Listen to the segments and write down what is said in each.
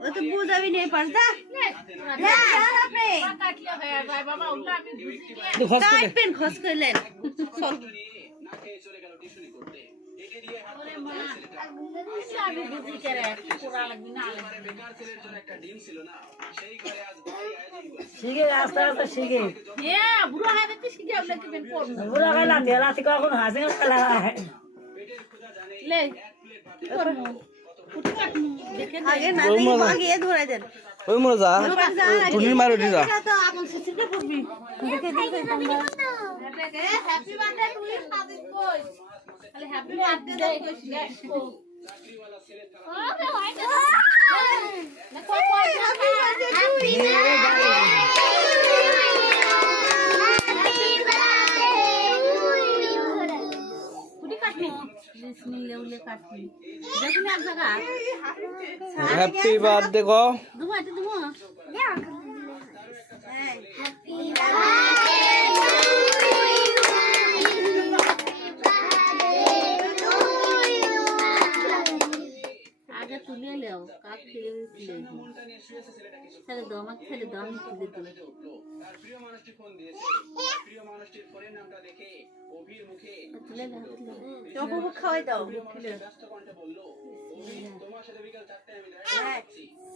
ও তো বুঝাবি নেই পারতা খস করলেন শিখে আস্তে আস্তে শিখে বুড়ো হয় দেখতে শিখে বুড়া গেলা তেলা থেকে কখন হাসে খেলা লে আগে না আগে ধরে দেন ওই মরে যা তুমি মারো দি যা তো আপন সিস্টেমে পড়বি দেখে দেখে happy birthday to you Habib কই খালি হ্যাপি বার্থডে কইস গ্যাস কো ওকে হয় না কই কই happy birthday happy happy birthday গো আগে তুলে লেও কাক খেয়ে তুলে ছেলে দাও আমাকে ছেলে দাও আমি তুলে তুলে তুলে দাও খাওয়াই দাও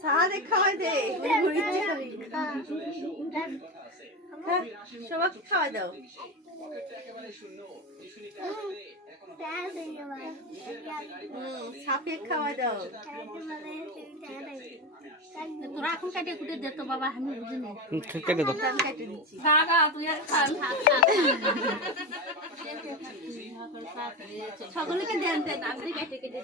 সাদে খাওয়াই দে সবাইকে খাওয়াই দাও সাপে খাওয়াই দাও তোরা এখন কাটে কুটে দে তো বাবা আমি বুঝি না কেটে দাও কেটে দিচ্ছি খাগা তুই আর খা সকলকে দেন দেন আপনি কেটে কেটে